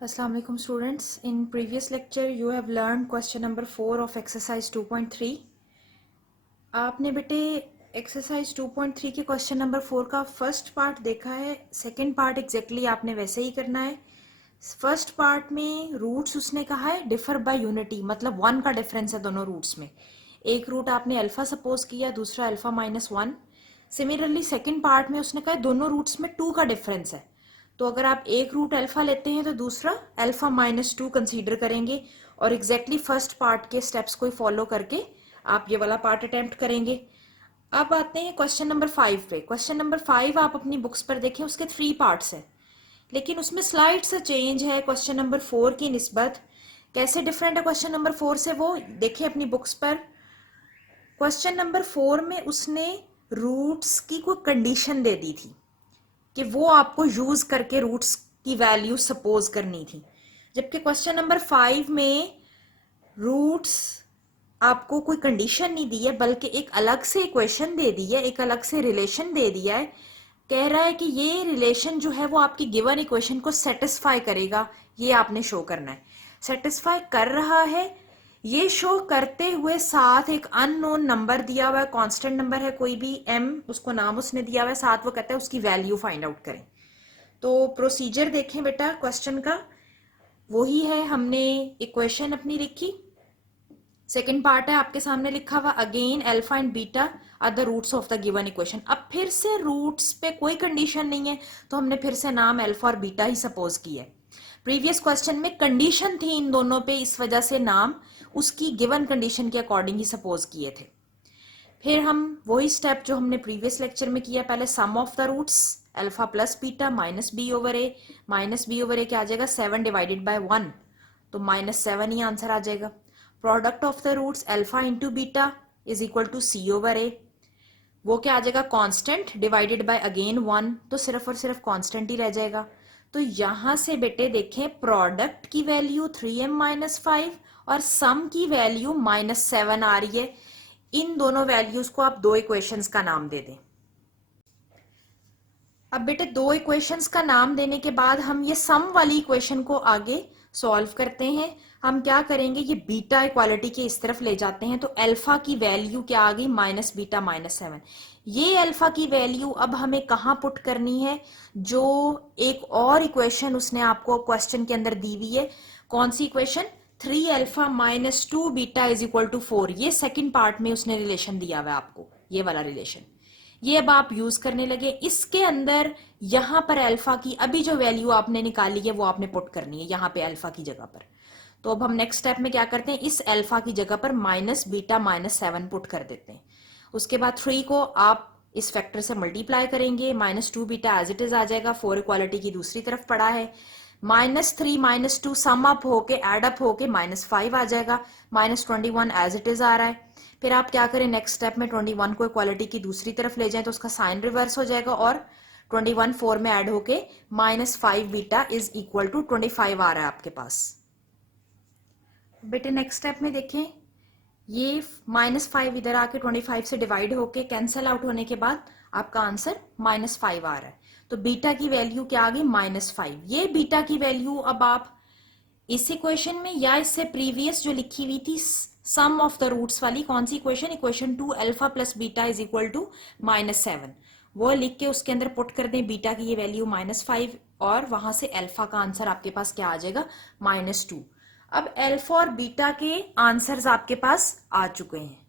Assalamu alaikum students. In previous lecture you have learned question number 4 of exercise 2.3. आपने बेटे exercise 2.3 के question number 4 का first part देखा है. सेकंड पार्ट एग्जैक्टली आपने वैसे ही करना है. फर्स्ट पार्ट में रूट्स उसने कहा है डिफर बाय यूनिटी, मतलब 1 का डिफरेंस है दोनों रूट्स में. एक रूट आपने अल्फा सपोज किया, दूसरा अल्फा -1. सिमिलरली सेकंड पार्ट में उसने कहा है दोनों रूट्स में 2 का डिफरेंस है. तो अगर आप एक रूट अल्फा लेते हैं तो दूसरा अल्फा -2 कंसीडर करेंगे और एग्जैक्टली फर्स्ट पार्ट के स्टेप्स को फॉलो करके आप ये वाला पार्ट अटेम्प्ट करेंगे. अब आते हैं क्वेश्चन नंबर 5 पे. क्वेश्चन नंबर 5 आप अपनी बुक्स पर देखें, उसके 3 पार्ट्स हैं, लेकिन उसमें स्लाइड सा चेंज है क्वेश्चन नंबर 4 की निस्बत. कैसे डिफरेंट है क्वेश्चन नंबर 4 से वो देखें अपनी बुक्स पर. क्वेश्चन नंबर 4 में उसने रूट्स की कोई कंडीशन दे दी थी कि वो आपको यूज करके रूट्स की वैल्यू सपोज करनी थी, जबकि क्वेश्चन नंबर 5 में रूट्स आपको कोई कंडीशन नहीं दी है, बल्कि एक अलग से इक्वेशन दे दी है, एक अलग से रिलेशन दे दिया है. कह रहा है कि ये रिलेशन जो है वो आपकी गिवन इक्वेशन को सेटिस्फाई करेगा, ये आपने शो करना है. सेटिस्फाई कर रहा है ये शो करते हुए साथ एक अननोन नंबर दिया हुआ है, कांस्टेंट नंबर है कोई भी m, उसको नाम उसने दिया हुआ है, साथ वो कहता है उसकी वैल्यू फाइंड आउट करें. तो प्रोसीजर देखें बेटा क्वेश्चन का, वही है. हमने इक्वेशन अपनी लिखी, सेकेंड पार्ट है आपके सामने लिखा हुआ again alpha and beta are the roots of the given equation. अब फिर से रूट्स पे कोई कंडीशन नहीं है तो हमने फिर से नाम अल्फा और बीटा ही सपोज किया है. प्रीवियस क्वेश्चन में कंडीशन थी इन दोनों पे, इस वजह से नाम उसकी गिवन कंडीशन के अकॉर्डिंग ही सपोज किए थे. फिर हम वही स्टेप जो हमने प्रीवियस लेक्चर में किया, पहले sum of the roots alpha plus beta minus B over A क्या आ जाएगा 7 डिवाइडेड बाय 1, तो -7 ही आंसर आ जाएगा. Product of the roots alpha into beta is equal to C over A, वो क्या आ जाएगा कांस्टेंट डिवाइडेड बाय अगेन 1, तो सिर्फ और सिर्फ कांस्टेंट ही रह जाएगा. तो यहां से बेटे देखें प्रोडक्ट की वैल्यू 3m-5 और सम की वैल्यू -7 आ रही है. इन दोनों वैल्यूज को आप दो इक्वेशंस का नाम दे दें. अब बेटे दो इक्वेशंस का नाम देने के बाद हम ये सम वाली इक्वेशन को आगे सॉल्व करते हैं. हम क्या करेंगे, ये बीटा इक्वालिटी के इस तरफ ले जाते हैं, तो अल्फा की वैल्यू क्या आ गई -बीटा -7. ये अल्फा की वैल्यू अब हमें कहाँ पुट करनी है, जो एक और इक्वेशन उसने आपको क्वेश्चन के अंदर दी हुई है. कौन सी equation, 3α - 2 beta is equal to 4. ये सेकंड पार्ट में उसने रिलेशन दिया हुआ है आपको, ये वाला रिलेशन. ये अब आप यूज करने लगे. इसके अंदर यहां पर अल्फा की अभी जो वैल्यू आपने निकाली है वो आपने पुट करनी है यहां पे अल्फा की जगह पर. तो अब हम नेक्स्ट स्टेप में क्या करते हैं, इस अल्फा की जगह पर -बीटा -7 पुट कर देते हैं. उसके बाद 3 को आप इस फैक्टर से मल्टीप्लाई करेंगे, -2 बीटा एज इट इज आ जाएगा. 4 इक्वालिटी की दूसरी तरफ पड़ा है, -3 -2 सम अप होके एड अप होके -5 आ जाएगा. -21 एज इट इज आ रहा है. फिर आप क्या करें, नेक्स्ट स्टेप में 21 को इक्वालिटी की दूसरी तरफ ले जाएं तो उसका साइन रिवर्स हो जाएगा और 21 4 में ऐड होके -5 बीटा इज इक्वल टू 25 आ रहा है आपके पास. बेटे नेक्स्ट स्टेप में देखें, ये -5 इधर आके 25 से डिवाइड होके कैंसल आउट होने के बाद आपका आंसर -5 आ रहा है. तो बीटा की वैल्यू क्या आ गई -5. ये बीटा की वैल्यू अब आप इस इक्वेशन में या इससे प्रीवियस जो लिखी हुई थी सम ऑफ द रूट्स वाली, कौन सी equation, equation 2 alpha plus beta is equal to -7, वो लिख के उसके अंदर पुट कर दें बीटा की ये वैल्यू -5 और वहां से अल्फा का आंसर आपके पास क्या आ जाएगा -2. अब अल्फा और बीटा के आंसर्स आपके पास आ चुके हैं.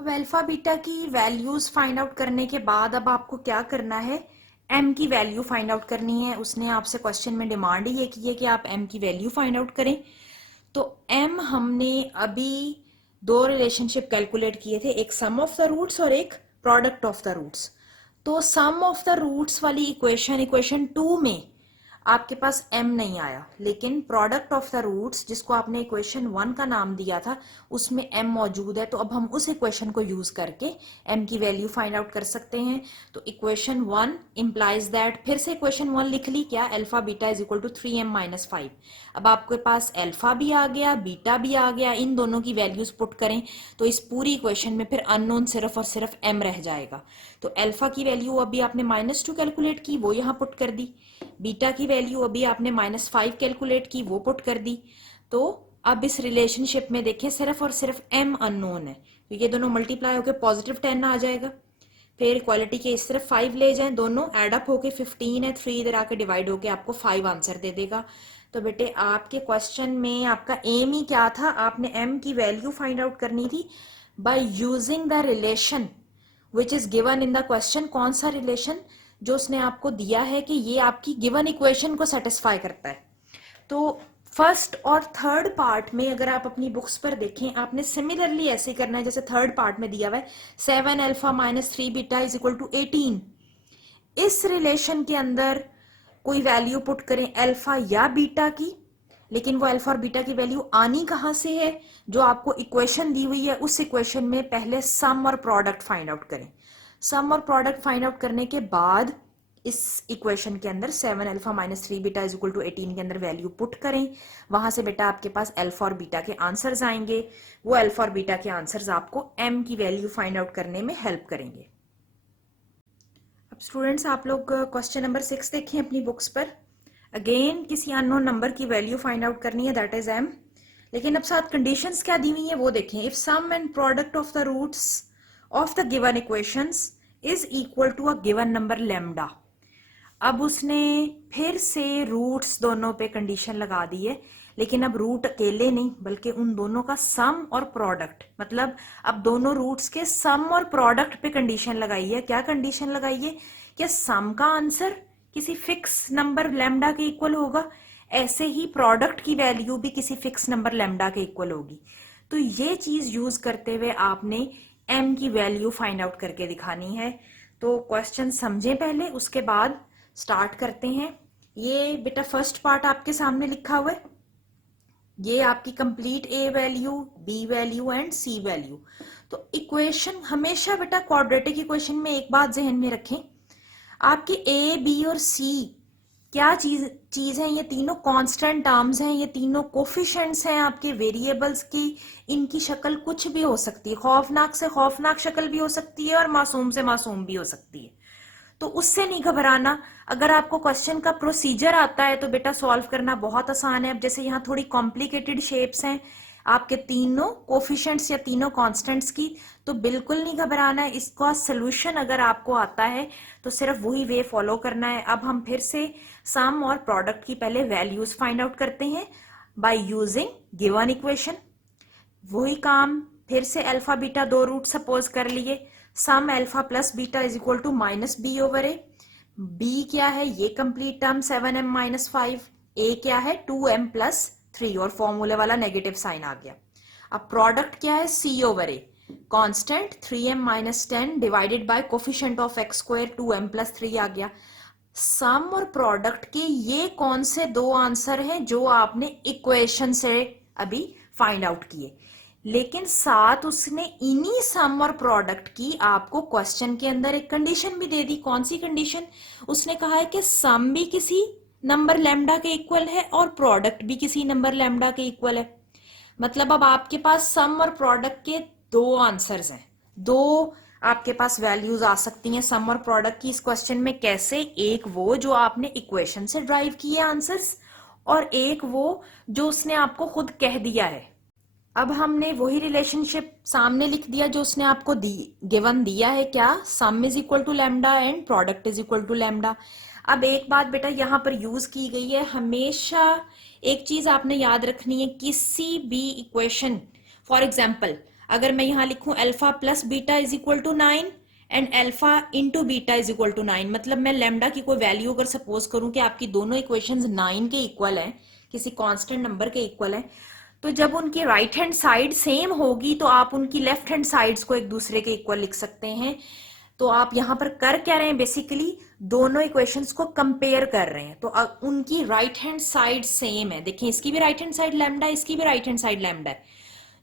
अब अल्फा बीटा की वैल्यूज फाइंड आउट करने के बाद अब आपको क्या करना है, m की वैल्यू फाइंड आउट करनी है. उसने आपसे क्वेश्चन में डिमांड ही ये की है कि आप m की वैल्यू फाइंड आउट करें. तो m हमने अभी दो रिलेशनशिप कैलकुलेट किए थे, एक सम ऑफ द रूट्स और एक प्रोडक्ट ऑफ द रूट्स. तो सम ऑफ द रूट्स वाली इक्वेशन 2 में आपके पास m नहीं आया, लेकिन प्रोडक्ट ऑफ द रूट्स जिसको आपने इक्वेशन 1 का नाम दिया था उसमें m मौजूद है. तो अब हम उस इक्वेशन को यूज करके m की वैल्यू फाइंड आउट कर सकते हैं. तो इक्वेशन 1 इंप्लाइज दैट, फिर से इक्वेशन 1 लिख ली, क्या, alpha beta is equal to 3m-5. अब आपके पास अल्फा भी आ गया, बीटा भी आ गया, इन दोनों की वैल्यूज पुट करें तो इस पूरी इक्वेशन में फिर अननोन सिर्फ और सिर्फ m रह जाएगा. तो अल्फा की वैल्यू अभी आपने -2 कैलकुलेट की, वो यहाँ पुट कर दी. बीटा की वैल्यू अभी आपने -5 कैलकुलेट की, वो पुट कर दी। तो अब इस रिलेशनशिप में देखें सिर्फ और सिर्फ m अननोन है, तो ये दोनों मल्टीप्लाई होकर +10 आ जाएगा। फिर इक्वालिटी के इस तरफ 5 ले जाएं, दोनों एड अप होके 15 है, 3 इधर आके डिवाइड होके आपको 5 आंसर दे देगा। तो बेटे आपके क्वेश्चन में आपका एम ही क्या था, आपने m की वैल्यू फाइंड आउट करनी थी by using the relation which is given in the question. कौन सा रिलेशन? जो उसने आपको दिया है कि ये आपकी गिवन इक्वेशन को सेटिस्फाई करता है। तो फर्स्ट और थर्ड पार्ट में अगर आप अपनी बुक्स पर देखें, आपने सिमिलरली ऐसे करना है जैसे थर्ड पार्ट में दिया हुआ है 7 alpha minus 3 beta is equal to 18। इस रिलेशन के अंदर कोई वैल्यू पुट करें अल्फा या बीटा की, लेकिन वो अल्फा और बीटा की वैल्यू आनी कहां से है? जो आपको इक्वेशन दी हुई है उस इक्वेशन में पहले सम और प्रोडक्ट फाइंड आउट करें। सम और प्रोडक्ट फाइंड आउट करने के बाद इस इक्वेशन के अंदर 7 alpha minus 3 beta is equal to 18 के अंदर वैल्यू पुट करें। वहां से बेटा आपके पास अल्फा और बीटा के आंसर्स आएंगे। वो अल्फा और बीटा के आंसर्स आपको m की वैल्यू फाइंड आउट करने में हेल्प करेंगे। अब स्टूडेंट्स आप लोग क्वेश्चन नंबर 6 देखें अपनी बुक्स पर। अगेन किसी अननोन नंबर की वैल्यू फाइंड आउट करनी है, दैट इज m। लेकिन अब साथ कंडीशंस क्या दी हुई है वो देखें। If sum and product of the roots of the given equations is equal to a given number lambda. अब उसने फिर से रूट्स दोनों पे कंडीशन लगा दी है, लेकिन अब रूट अकेले नहीं बल्कि उन दोनों का सम और प्रोडक्ट, मतलब अब दोनों रूट्स के सम और प्रोडक्ट पे कंडीशन लगाई है। क्या कंडीशन लगाई है? क्या सम का आंसर किसी फिक्स नंबर लैम्डा के इक्वल होगा, ऐसे ही प्रोडक्ट की वैल्यू भी किसी फिक्स नंबर लैम्डा के इक्वल होगी। तो ये चीज यूज करते हुए आपने m की वैल्यू फाइंड आउट करके दिखानी है। तो क्वेश्चन समझें पहले, उसके बाद स्टार्ट करते हैं। ये बेटा फर्स्ट पार्ट आपके सामने लिखा हुआ है, ये आपकी complete a value, b value and c value. तो इक्वेशन हमेशा बेटा क्वाड्रेटिक इक्वेशन में एक बात जहन में रखें, आपकी a, b और c क्या चीज है? ये तीनों कांस्टेंट टर्म्स हैं, ये तीनों कोफिशिएंट्स हैं आपके वेरिएबल्स की। इनकी शक्ल कुछ भी हो सकती है, खौफनाक से खौफनाक शक्ल भी हो सकती है और मासूम से मासूम भी हो सकती है। तो उससे नहीं घबराना। अगर आपको क्वेश्चन का प्रोसीजर आता है तो बेटा सॉल्व करना बहुत आसान है। अब जैसे यहाँ थोड़ी कॉम्प्लिकेटेड शेप्स हैं आपके तीनों कोफिशिएंट्स या तीनों कांस्टेंट्स की, तो बिल्कुल नहीं घबराना है। इसका सोल्यूशन अगर आपको आता है तो सिर्फ वही वे फॉलो करना है। अब हम फिर से सम और प्रोडक्ट की पहले वैल्यूज फाइंड आउट करते हैं बाय यूजिंग गिवन इक्वेशन। वही काम फिर से अल्फा बीटा दो रूट सपोज कर लिए, sum alpha plus beta is equal to minus B over A. B क्या है? ये कंप्लीट टर्म 7m माइनस 5। ए क्या है? 2m प्लस 3 और फॉर्मूले वाला नेगेटिव साइन आ गया। अब प्रोडक्ट क्या है? c over A, constant 3m minus 10 divided by coefficient of x square 2m plus 3 आ गया। सम और प्रोडक्ट के ये कौन से दो आंसर हैं जो आपने इक्वेशन से अभी फाइंड आउट किए, लेकिन साथ उसने इन्हीं सम और प्रोडक्ट की आपको क्वेश्चन के अंदर एक कंडीशन भी दे दी। कौन सी कंडीशन? उसने कहा है कि सम भी किसी नंबर लैम्डा के इक्वल है और प्रोडक्ट भी किसी नंबर लैम्डा के इक्वल है। मतलब अब आपके पास सम और प्रोडक्ट के दो आंसर्स हैं, दो आपके पास वैल्यूज आ सकती हैं सम और प्रोडक्ट की इस क्वेश्चन में। कैसे? एक वो जो आपने इक्वेशन से ड्राइव किए आंसर्स, और एक वो जो उसने आपको खुद कह दिया है। अब हमने वही रिलेशनशिप सामने लिख दिया जो उसने आपको गिवन दिया है। क्या? Sum is equal to lambda and product is equal to lambda. अब एक बात बेटा यहाँ पर यूज की गई है, हमेशा एक चीज आपने याद रखनी है, किसी भी इक्वेशन, फॉर एग्जाम्पल अगर मैं यहाँ लिखूं alpha plus beta is equal to 9 and alpha into beta is equal to 9, मतलब मैं लैम्डा की कोई वैल्यू अगर सपोज करूं कि आपकी दोनों इक्वेशंस 9 के इक्वल हैं, किसी कांस्टेंट नंबर के इक्वल हैं, तो जब उनकी राइट हैंड साइड सेम होगी तो आप उनकी लेफ्ट हैंड साइड्स को एक दूसरे के इक्वल लिख सकते हैं। तो आप यहां पर कर क्या रहे हैं? बेसिकली दोनों इक्वेशंस को कंपेयर कर रहे हैं। तो उनकी राइट हैंड साइड सेम है। देखिए इसकी भी राइट हैंड साइड लैम्डा, इसकी भी राइट हैंड साइड लैम्डा है।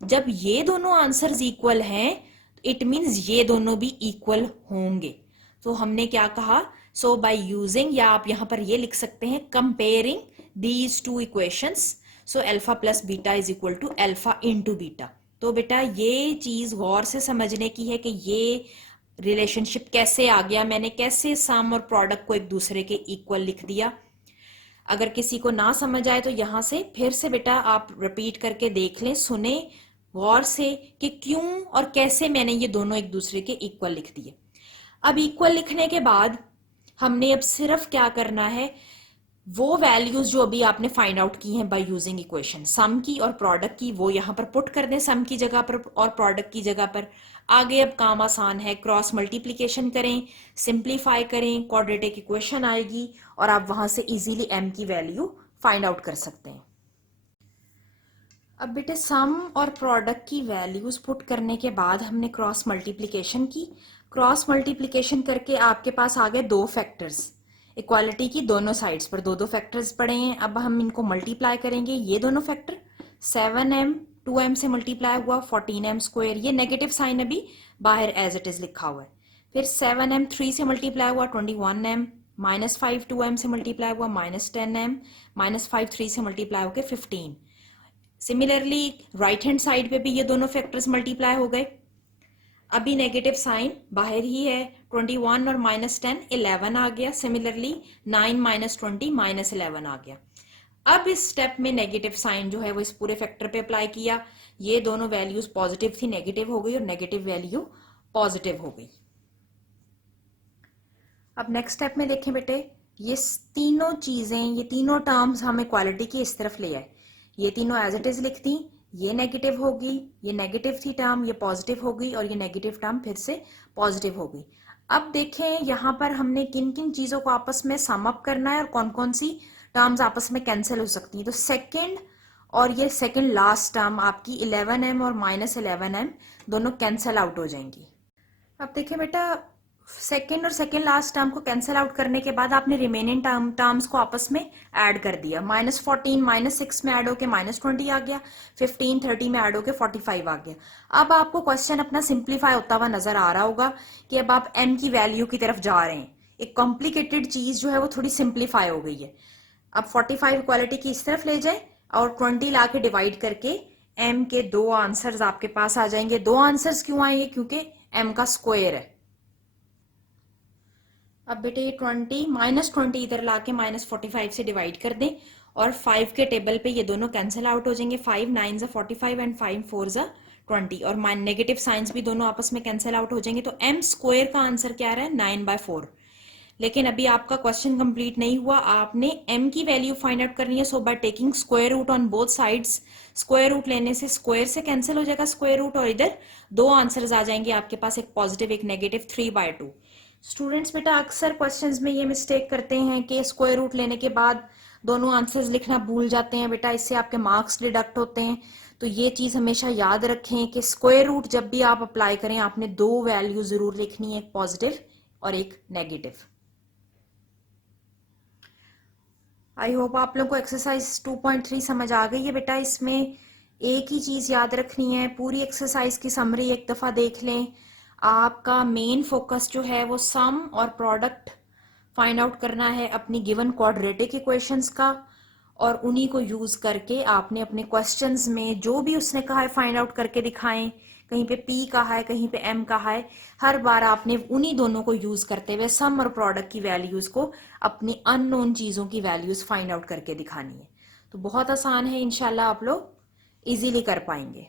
जब ये दोनों आंसर्स इक्वल हैं, इट मीन्स ये दोनों भी इक्वल होंगे। तो हमने क्या कहा? सो बाय यूजिंग, या आप यहां पर ये लिख सकते हैं comparing these two equations, so alpha plus beta is equal to alpha into beta. तो बेटा ये चीज गौर से समझने की है कि ये रिलेशनशिप कैसे आ गया, मैंने कैसे सम और प्रोडक्ट को एक दूसरे के इक्वल लिख दिया। अगर किसी को ना समझ आए तो यहाँ से फिर से बेटा आप रिपीट करके देख लें, सुने गौर से कि क्यों और कैसे मैंने ये दोनों एक दूसरे के इक्वल लिख दिए। अब इक्वल लिखने के बाद हमने अब सिर्फ क्या करना है, वो वैल्यूज जो अभी आपने फाइंड आउट की हैं बाय यूजिंग इक्वेशन, सम की और प्रोडक्ट की, वो यहाँ पर पुट कर दें सम की जगह पर और प्रोडक्ट की जगह पर। आगे अब काम आसान है, क्रॉस मल्टीप्लिकेशन करें, सिंप्लीफाई करें, क्वाड्रेटिक इक्वेशन आएगी और आप वहां से इजीली m की वैल्यू फाइंड आउट कर सकते हैं। अब बेटे सम और प्रोडक्ट की वैल्यूज पुट करने के बाद हमने क्रॉस मल्टीप्लिकेशन की। क्रॉस मल्टीप्लिकेशन करके आपके पास आ गए दो फैक्टर्स, इक्वालिटी की दोनों साइड्स पर दो दो फैक्टर्स पड़े हैं। अब हम इनको मल्टीप्लाई करेंगे, ये दोनों फैक्टर 7m 2m से मल्टीप्लाई हुआ 14m स्क्वायर, ये नेगेटिव साइन अभी बाहर एज इट इज लिखा हुआ है। फिर 7m 3 से मल्टीप्लाई हुआ 21m, -5 2m से मल्टीप्लाई हुआ -10m, -5 3 से मल्टीप्लाई होकर 15। सिमिलरली राइट हैंड साइड पे भी ये दोनों फैक्टर्स मल्टीप्लाई हो गए। अभी नेगेटिव साइन बाहर ही है, 21 और -10 11 आ गया। सिमिलरली 9 -20 -11 आ गया। अब इस स्टेप में नेगेटिव साइन जो है वो इस पूरे फैक्टर पे अप्लाई किया, ये दोनों वैल्यूज पॉजिटिव थी नेगेटिव हो गई और नेगेटिव वैल्यू पॉजिटिव हो गई। अब नेक्स्ट स्टेप में देखें बेटे, ये तीनों चीजें, ये तीनों टर्म्स हम इक्वालिटी की इस तरफ ले आए, ये तीनों एज इट इज लिख दी, ये नेगेटिव होगी, ये नेगेटिव थी टर्म, ये पॉजिटिव हो गई और ये नेगेटिव टर्म फिर से पॉजिटिव हो गई। अब देखें यहाँ पर हमने किन किन चीजों को आपस में सम अप करना है और कौन कौन सी टर्म्स आपस में कैंसिल हो सकती है। तो सेकंड और ये सेकंड लास्ट टर्म आपकी 11m और -11m दोनों कैंसिल आउट हो जाएंगी। अब देखिए बेटा, सेकेंड और सेकेंड लास्ट टर्म को कैंसिल आउट करने के बाद आपने रिमेनिंग टर्म्स को आपस में ऐड कर दिया। -14 -6 में ऐड होके -20 आ गया, 15 30 में ऐड होके 45 आ गया। अब आपको क्वेश्चन अपना सिंप्लीफाई होता हुआ नजर आ रहा होगा कि अब आप m की वैल्यू की तरफ जा रहे हैं। एक कॉम्प्लिकेटेड चीज जो है वो थोड़ी सिंप्लीफाई हो गई है। अब 45 इक्वालिटी की इस तरफ ले जाए और 20 ला के डिवाइड करके m के दो आंसर्स आपके पास आ जाएंगे। दो आंसर्स क्यों आएंगे? क्योंकि m का स्क्वायर है। अब बेटे ये 20 -20 इधर लाके -45 से डिवाइड कर दें और 5 के टेबल पे ये दोनों कैंसिल आउट हो जाएंगे। 5 9 45 एंड 5 4 20 और नेगेटिव साइंस भी दोनों आपस में कैंसिल आउट हो जाएंगे। तो m स्क्वायर का आंसर क्या आ रहा है? 9/4। लेकिन अभी आपका क्वेश्चन कंप्लीट नहीं हुआ, आपने m की वैल्यू फाइंड आउट करनी है। So by taking square root on both sides, square root लेने से स्क्वायर से कैंसिल हो जाएगा स्क्वायर रूट और इधर दो आंसर्स आ जाएंगे आपके पास, एक पॉजिटिव एक नेगेटिव, 3/2। स्टूडेंट्स बेटा अक्सर क्वेश्चंस में ये मिस्टेक करते हैं कि स्क्वायर रूट लेने के बाद दोनों आंसर्स लिखना भूल जाते हैं बेटा, इससे आपके मार्क्स डिडक्ट होते हैं। तो ये चीज हमेशा याद रखें कि स्क्वायर रूट जब भी आप अप्लाई करें आपने दो वैल्यू जरूर लिखनी है, एक पॉजिटिव और एक नेगेटिव। आई होप आप लोगों को एक्सरसाइज 2.3 समझ आ गई है बेटा। इसमें एक ही चीज याद रखनी है, पूरी एक्सरसाइज की समरी एक दफा देख लें। आपका मेन फोकस जो है वो सम और प्रोडक्ट फाइंड आउट करना है अपनी गिवन क्वाड्रेटिक इक्वेशंस का, और उन्हीं को यूज करके आपने अपने क्वेश्चंस में जो भी उसने कहा है फाइंड आउट करके दिखाएं। कहीं पे p कहा है, कहीं पे m कहा है, हर बार आपने उन्हीं दोनों को यूज करते हुए सम और प्रोडक्ट की वैल्यूज को अपनी अननोन चीजों की वैल्यूज फाइंड आउट करके दिखानी है। तो बहुत आसान है, इंशाल्लाह आप लोग इजीली कर पाएंगे।